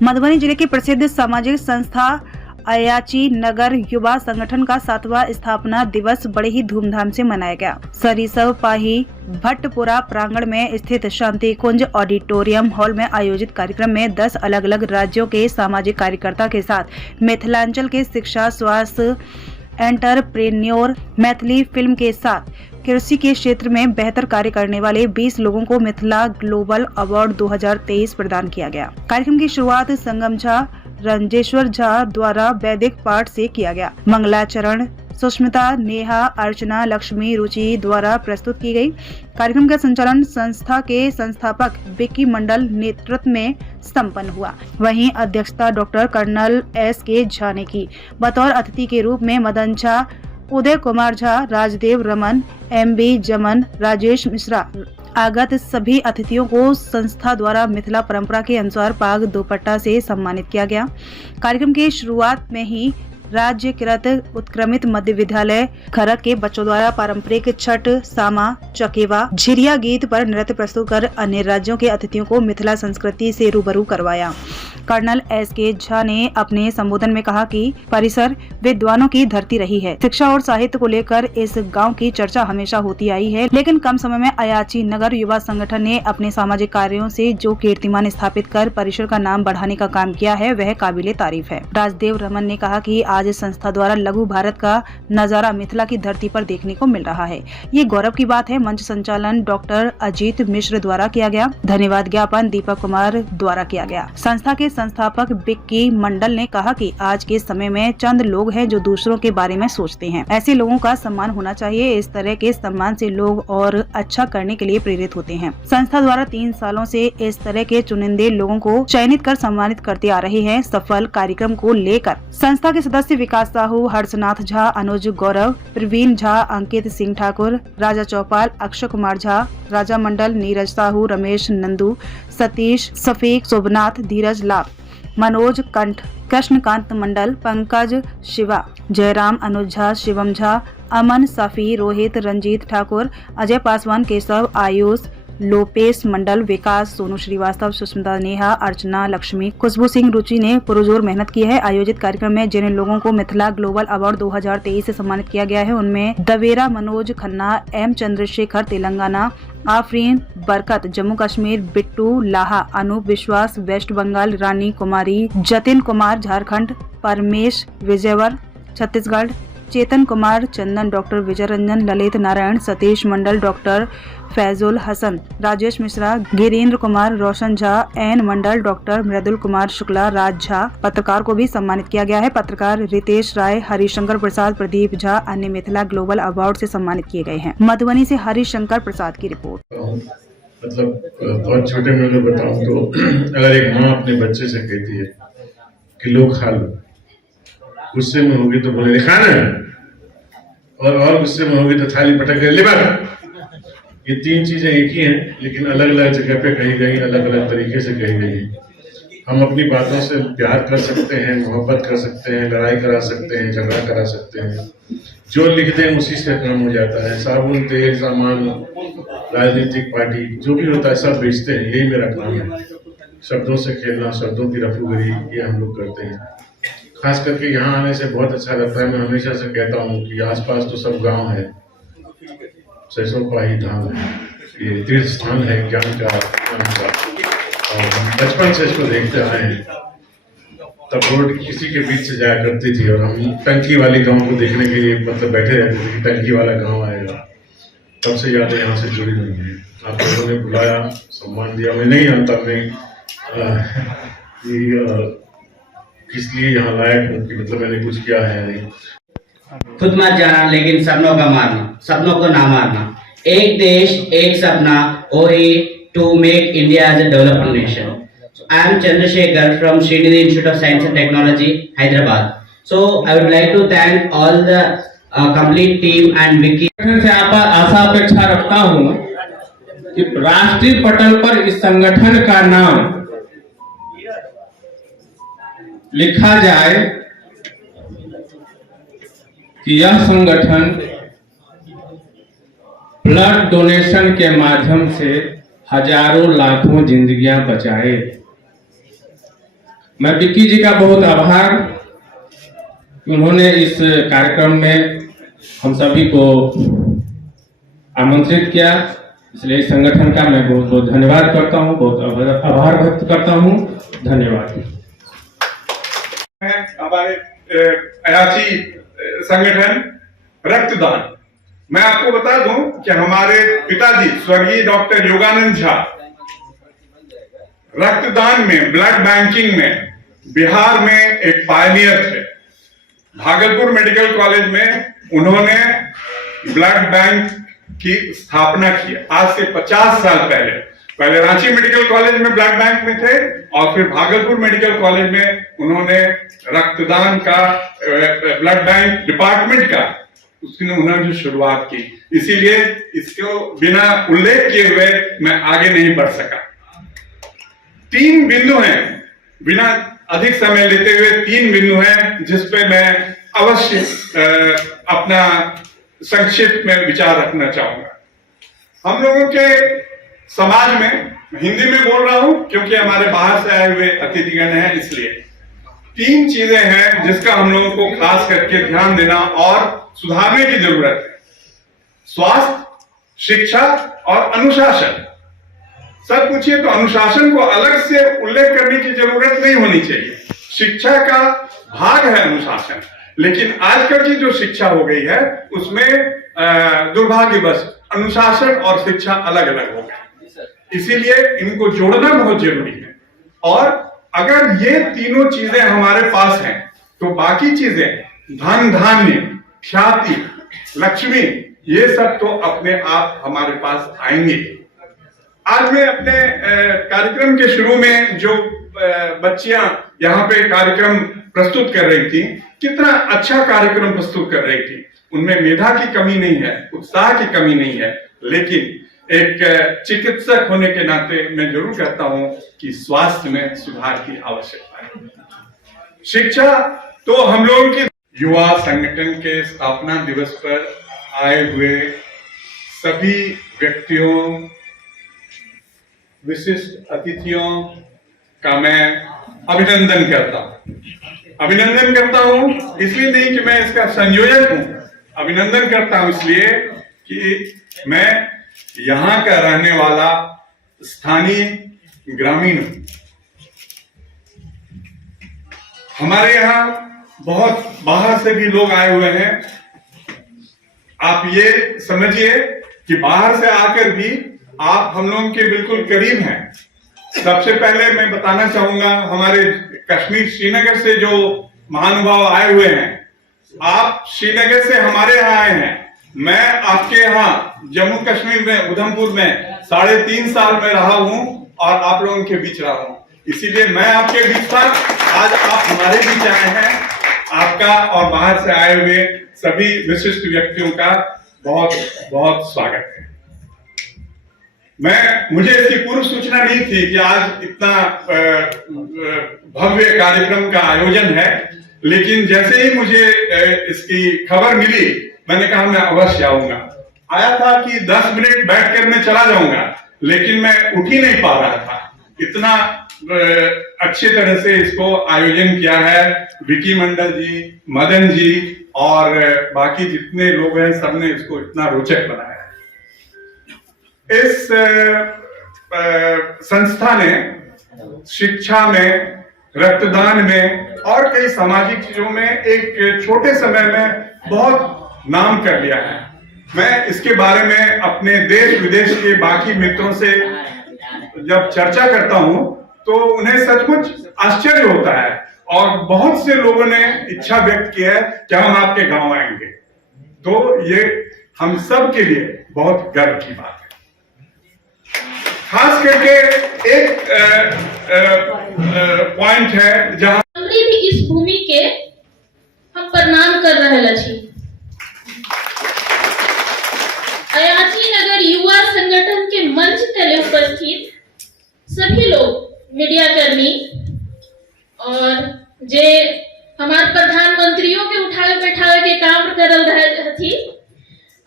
मधुबनी जिले के प्रसिद्ध सामाजिक संस्था अयाची नगर युवा संगठन का 7वां स्थापना दिवस बड़े ही धूमधाम से मनाया गया। सरिसव पाही भट्टपुरा प्रांगण में स्थित शांति कुंज ऑडिटोरियम हॉल में आयोजित कार्यक्रम में 10 अलग अलग राज्यों के सामाजिक कार्यकर्ता के साथ मिथिलांचल के शिक्षा, स्वास्थ्य, एंटरप्रेन्योर, मैथिली फिल्म के साथ कृषि के क्षेत्र में बेहतर कार्य करने वाले 20 लोगों को मिथिला ग्लोबल अवार्ड 2023 प्रदान किया गया। कार्यक्रम की शुरुआत संगम झा, रंजेश्वर झा द्वारा वैदिक पाठ से किया गया। मंगलाचरण सुष्मिता, नेहा, अर्चना, लक्ष्मी, रुचि द्वारा प्रस्तुत की गई। कार्यक्रम का संचालन संस्था के संस्थापक विक्की मंडल नेतृत्व में संपन्न हुआ। वहीं अध्यक्षता डॉक्टर कर्नल S.K. झा ने की। बतौर अतिथि के रूप में मदन झा, उदय कुमार झा, राजदेव रमन, M.B. जमन, राजेश मिश्रा आगत सभी अतिथियों को संस्था द्वारा मिथिला परंपरा के अनुसार पाग दुपट्टा से सम्मानित किया गया। कार्यक्रम की शुरुआत में ही राज्यकृत उत्क्रमित मध्य विद्यालय खरक के बच्चों द्वारा पारंपरिक छठ, सामा, चकेवा, झिरिया गीत पर नृत्य प्रस्तुत कर अन्य राज्यों के अतिथियों को मिथिला संस्कृति से रूबरू करवाया। Colonel S.K. झा ने अपने संबोधन में कहा कि परिसर विद्वानों की धरती रही है। शिक्षा और साहित्य को लेकर इस गांव की चर्चा हमेशा होती आई है, लेकिन कम समय में अयाची नगर युवा संगठन ने अपने सामाजिक कार्यों से जो कीर्तिमान स्थापित कर परिसर का नाम बढ़ाने का काम किया है, वह काबिले तारीफ है। राजदेव रमन ने कहा कि आज संस्था द्वारा लघु भारत का नजारा मिथिला की धरती पर देखने को मिल रहा है। ये गौरव की बात है। मंच संचालन डॉक्टर अजीत मिश्र द्वारा किया गया। धन्यवाद ज्ञापन दीपक कुमार द्वारा किया गया। संस्था के संस्थापक विक्की मंडल ने कहा कि आज के समय में चंद लोग हैं जो दूसरों के बारे में सोचते हैं। ऐसे लोगों का सम्मान होना चाहिए। इस तरह के सम्मान से लोग और अच्छा करने के लिए प्रेरित होते हैं। संस्था द्वारा 3 सालों से इस तरह के चुनिंदे लोगों को चयनित कर सम्मानित करते आ रहे हैं। सफल कार्यक्रम को लेकर संस्था के सदस्य विकास साहू, हर्षनाथ झा, अनुज गौरव, प्रवीण झा, अंकित सिंह ठाकुर, राजा चौपाल, अक्षय कुमार झा, राजा मंडल, नीरज साहू, रमेश नंदू, सतीश, सफीक, शोभनाथ, धीरज लाभ, मनोज कंठ, कृष्णकांत मंडल, पंकज शिवा, जयराम, अनुज झा, शिवम झा, अमन, सफी, रोहित, रंजीत ठाकुर, अजय पासवान, केशव, आयुष, लोपेश मंडल, विकास, सोनू श्रीवास्तव, सुष्मिता, नेहा, अर्चना, लक्ष्मी, खुशबू सिंह, रुचि ने पुरजोर मेहनत की है। आयोजित कार्यक्रम में जिन लोगों को मिथिला ग्लोबल अवार्ड 2023 से सम्मानित किया गया है उनमें दवेरा मनोज खन्ना, M चंद्रशेखर तेलंगाना, आफरीन बरकत जम्मू कश्मीर, बिट्टू लाहा, अनूप विश्वास वेस्ट बंगाल, रानी कुमारी, जतिन कुमार झारखंड, परमेश विजयवर छत्तीसगढ़, चेतन कुमार चंदन, डॉक्टर विजय रंजन, ललित नारायण, सतीश मंडल, डॉक्टर फैजुल हसन, राजेश मिश्रा, गिरीन्द्र कुमार, रोशन झा, एन मंडल, डॉक्टर मृदुल कुमार शुक्ला, राज झा। पत्रकार को भी सम्मानित किया गया है। पत्रकार रितेश राय, हरिशंकर प्रसाद, प्रदीप झा अन्य मिथिला ग्लोबल अवार्ड से सम्मानित किए गए हैं। मधुबनी से हरिशंकर प्रसाद की रिपोर्ट। मतलब बहुत छोटे में बताऊं तो अगर एक माँ अपने बच्चे से कहती है कि लो खा लो, गुस्से में होगी तो बोले खाना है, और गुस्से में होगी तो थाली पटक के ले बाहर। ये 3 चीजें एक ही हैं, लेकिन अलग अलग जगह पे कही गई, अलग अलग तरीके से कही गई हैं। हम अपनी बातों से प्यार कर सकते हैं, मोहब्बत कर सकते हैं, लड़ाई करा सकते हैं, झगड़ा करा सकते हैं। जो लिख दें उसी से काम हो जाता है। साबुन, तेल, सामान, राजनीतिक पार्टी जो भी होता है सब बेचते हैं। यही मेरा काम है, शब्दों से खेलना, शब्दों की रफूगरी, ये हम लोग करते हैं। खास करके यहाँ आने से बहुत अच्छा लगता है। मैं हमेशा से कहता हूँ कि आसपास तो सब गांव है, सरसों पाही धाम है, ये तीर्थ स्थान है ज्ञान का, और हम बचपन से इसको देखते आए हैं। तब रोड किसी के बीच से जाया करती थी और हम टंकी वाली गांव को देखने के लिए मतलब बैठे रहते थे कि टंकी वाला गांव आएगा। तब से यादें यहाँ से जुड़ी हुई हैं। आप लोगों ने बुलाया, सम्मान दिया। मैं नहीं जानता मैं किस लिए यहाँ लायक हूँ कि मतलब मैंने कुछ किया है नहीं। खुद मत जाना लेकिन सपनों का मारना, सपनों को ना मारना। एक देश एक सपना, OE to make India as a developed nation. So I am Chandrasekhar from Srinidhi Institute of Science and Technology, Hyderabad. So I would like to thank all the complete team and Vicky. से आशा अपेक्षा रखता हूँ कि राष्ट्रीय पटल पर इस संगठन का नाम लिखा जाए कि यह संगठन ब्लड डोनेशन के माध्यम से हजारों लाखों जिंदगियां बचाए। मैं विक्की जी का बहुत आभार, उन्होंने इस कार्यक्रम में हम सभी को आमंत्रित किया, इसलिए इस संगठन का मैं बहुत बहुत धन्यवाद करता हूं, बहुत आभार व्यक्त करता हूं। धन्यवाद। हमारे अयाची संगठन रक्तदान, मैं आपको बता दूं कि हमारे पिताजी स्वर्गीय डॉक्टर योगानंद झा रक्तदान में, ब्लड बैंकिंग में बिहार में एक पायनियर थे। भागलपुर मेडिकल कॉलेज में उन्होंने ब्लड बैंक की स्थापना की आज से 50 साल पहले रांची मेडिकल कॉलेज में ब्लड बैंक में थे और फिर भागलपुर मेडिकल कॉलेज में उन्होंने रक्तदान का, ब्लड बैंक डिपार्टमेंट का उन्होंने जो शुरुआत की, इसीलिए इसको बिना उल्लेख किए हुए मैं आगे नहीं बढ़ सका। 3 बिंदु हैं, बिना अधिक समय लेते हुए 3 बिंदु हैं जिस पे मैं अवश्य अपना संक्षिप्त में विचार रखना चाहूंगा। हम लोगों के समाज में, हिंदी में बोल रहा हूं क्योंकि हमारे बाहर से आए हुए अतिथिगण हैं, इसलिए 3 चीजें हैं जिसका हम लोगों को खास करके ध्यान देना और सुधारने की जरूरत है। स्वास्थ्य, शिक्षा और अनुशासन। सच पूछिए तो अनुशासन को अलग से उल्लेख करने की जरूरत नहीं होनी चाहिए, शिक्षा का भाग है अनुशासन, लेकिन आजकल की जो शिक्षा हो गई है उसमें दुर्भाग्यवश अनुशासन और शिक्षा अलग अलग हो गए, इसीलिए इनको जोड़ना बहुत जरूरी है। और अगर ये तीनों चीजें हमारे पास हैं तो बाकी चीजें, धन धान्य, ख्याति, लक्ष्मी, ये सब तो अपने आप हमारे पास आएंगे। आज मैं अपने कार्यक्रम के शुरू में जो बच्चियां यहाँ पे कार्यक्रम प्रस्तुत कर रही थी, कितना अच्छा कार्यक्रम प्रस्तुत कर रही थी। उनमें मेधा की कमी नहीं है, उत्साह की कमी नहीं है, लेकिन एक चिकित्सक होने के नाते मैं जरूर कहता हूं कि स्वास्थ्य में सुधार की आवश्यकता है। शिक्षा तो हम लोगों की युवा संगठन के स्थापना दिवस पर आए हुए सभी व्यक्तियों, विशिष्ट अतिथियों का मैं अभिनंदन करता हूं। इसलिए नहीं कि मैं इसका संयोजक हूं, अभिनंदन करता हूं इसलिए कि मैं यहाँ का रहने वाला स्थानीय ग्रामीण हूं। हमारे यहाँ बहुत बाहर से भी लोग आए हुए हैं। आप ये समझिए कि बाहर से आकर भी आप हम लोगों के बिल्कुल करीब हैं। सबसे पहले मैं बताना चाहूंगा, हमारे कश्मीर श्रीनगर से जो महानुभाव आए हुए हैं, आप श्रीनगर से हमारे यहाँ आए हैं। मैं आपके यहाँ जम्मू कश्मीर में, उधमपुर में 3.5 साल में रहा हूँ और आप लोगों के बीच रहा हूँ, इसीलिए मैं आपके बीच था। आज आप हमारे बीच आए हैं। आपका और बाहर से आए हुए सभी विशिष्ट व्यक्तियों का बहुत बहुत स्वागत है। मुझे इसकी पूर्व सूचना नहीं थी कि आज इतना भव्य कार्यक्रम का आयोजन है, लेकिन जैसे ही मुझे इसकी खबर मिली, मैंने कहा मैं अवश्य आऊंगा। आया था कि 10 मिनट बैठकर मैं चला जाऊंगा, लेकिन मैं उठ ही नहीं पा रहा था। इतना अच्छी तरह से इसको आयोजन किया है विकी मंडल जी, मदन जी और बाकी जितने लोग हैं, सबने इसको इतना रोचक बनाया है। इस संस्था ने शिक्षा में, रक्तदान में और कई सामाजिक चीजों में एक छोटे समय में बहुत नाम कर लिया है। मैं इसके बारे में अपने देश विदेश के बाकी मित्रों से जब चर्चा करता हूं तो उन्हें सचमुच आश्चर्य होता है और बहुत से लोगों ने इच्छा व्यक्त की है कि हम आपके गांव आएंगे। तो ये हम सब के लिए बहुत गर्व की बात है। खास करके एक पॉइंट है जहां भी इस भूमि के हम प्रणाम कर रहे छी। अयाची नगर युवा संगठन के मंच तले उपस्थित सभी लोग, मीडिया कर्मी और जे हमारे प्रधानमंत्रियों के उठावे बैठावे के काम करल रहे थी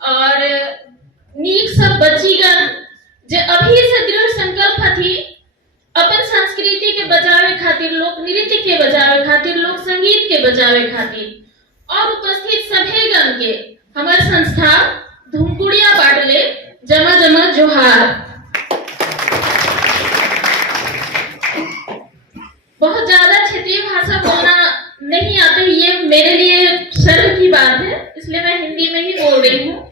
और नीक सब बच्चीगण जे अभी से दृढ़ संकल्प थी अपन संस्कृति के बजावे खातिर, लोक नृत्य के बजावे खातिर, लोक संगीत के बजावे खातिर और उपस्थित सभी गण के हमार संस्था धूमकुड़िया बाटले जमा जमा जोहार। बहुत ज्यादा क्षेत्रीय भाषा बोलना नहीं आती, ये मेरे लिए शर्म की बात है, इसलिए मैं हिंदी में ही बोल रही हूँ।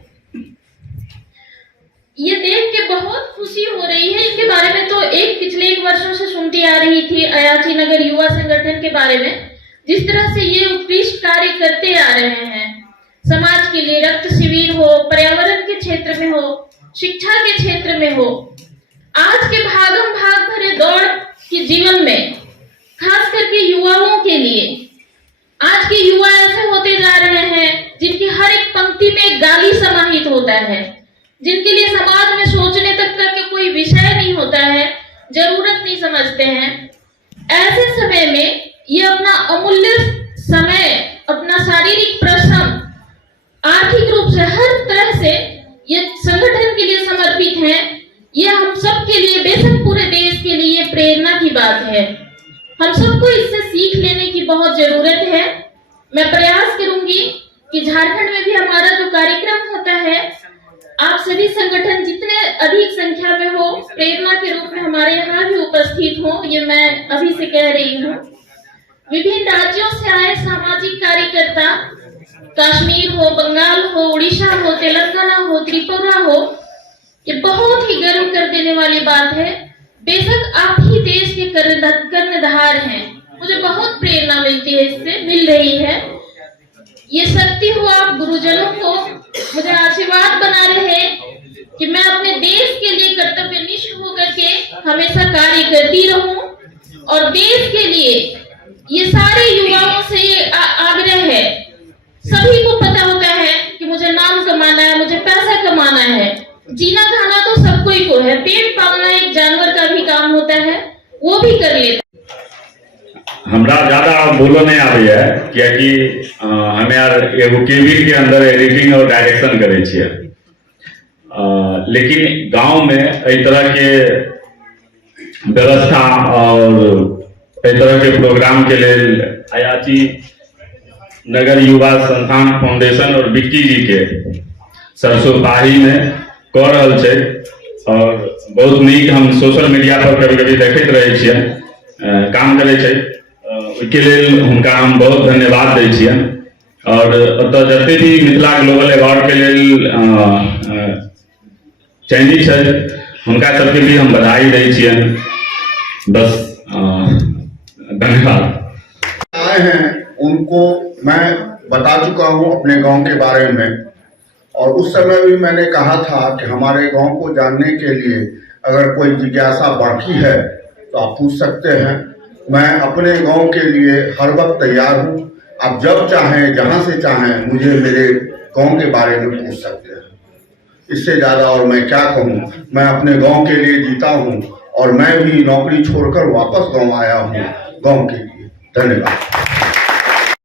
ये देख के बहुत खुशी हो रही है। इनके बारे में तो पिछले एक वर्षों से सुनती आ रही थी, अयाची नगर युवा संगठन के बारे में, जिस तरह से ये उत्कृष्ट कार्य करते आ रहे हैं। समाज के लिए रक्त शिविर हो, पर्यावरण के क्षेत्र में हो, शिक्षा के क्षेत्र में हो, आज के भागम भाग भरे दौड़ के जीवन में खास करके युवाओं के लिए, आज के युवा ऐसे होते जा रहे हैं जिनकी हर एक पंक्ति में एक गाली समाहित होता है, जिनके लिए समाज में सोचने तक का कोई विषय नहीं होता है, जरूरत नहीं समझते हैं। ऐसे समय में ये अपना अमूल्य समय, अपना शारीरिक परिश्रम, आर्थिक रूप से हर तरह से ये संगठन के लिए समर्पित हैं। ये हम सब के लिए, बेशक पूरे देश के लिए प्रेरणा की बात है। हम सबको इससे सीख लेने की बहुत जरूरत है। मैं प्रयास करूंगी कि झारखंड में भी हमारा जो कार्यक्रम होता है, आप सभी संगठन जितने अधिक संख्या में हो, प्रेरणा के रूप में हमारे यहाँ भी उपस्थित हो, ये मैं अभी से कह रही हूँ। विभिन्न राज्यों से आए सामाजिक कार्यकर्ता, कश्मीर हो, बंगाल हो, उड़ीसा हो, तेलंगाना हो, त्रिपुरा हो, ये बहुत ही गर्व कर देने वाली बात है। बेशक आप ही देश के कर्णधार हैं, मुझे बहुत प्रेरणा मिलती है, इससे मिल रही है। ये शक्ति हो आप गुरुजनों को मुझे आशीर्वाद बना रहे कि मैं अपने देश के लिए कर्तव्यनिष्ठ होकर के हमेशा कार्य करती रहूं, और देश के लिए ये सारे युवाओं से ये आग्रह है। सभी को पता होता है कि मुझे नाम कमाना है, मुझे पैसा कमाना है, जीना खाना तो सबको ही को है, पेट पालना एक जानवर का भी काम होता है, वो भी कर लेते। हमरा ज्यादा बोलो नहीं आबे है, क्योंकि हमें यार एगो केबी के अंदर एडिटिंग और डायरेक्शन करे छिए, लेकिन गांव में इस तरह के व्यवस्था और इस तरह के प्रोग्राम के लिए अयाची नगर युवा संस्थान फाउंडेशन और विक्की जी के सरसोपाही में कर रहल छै, और बहुत नीक हम सोशल मीडिया पर कभी कभी देखते रहे छिए काम करे छै, ओहिके लेल हुनका हम बहुत धन्यवाद दै छियनि। और ओतऽ जते भी मिथिला ग्लोबल अवार्ड के लेल चयनित छै, हुनका सबके भी हम बधाई दै छियनि। बस धन्यवाद। आए हैं उनको मैं बता चुका हूँ अपने गांव के बारे में, और उस समय भी मैंने कहा था कि हमारे गांव को जानने के लिए अगर कोई जिज्ञासा बाकी है तो आप पूछ सकते हैं। मैं अपने गांव के लिए हर वक्त तैयार हूँ। आप जब चाहें, जहाँ से चाहें, मुझे मेरे गांव के बारे में पूछ सकते हैं। इससे ज़्यादा और मैं क्या कहूँ। मैं अपने गांव के लिए जीता हूँ, और मैं भी नौकरी छोड़कर वापस गांव आया हूँ गांव के लिए। धन्यवाद।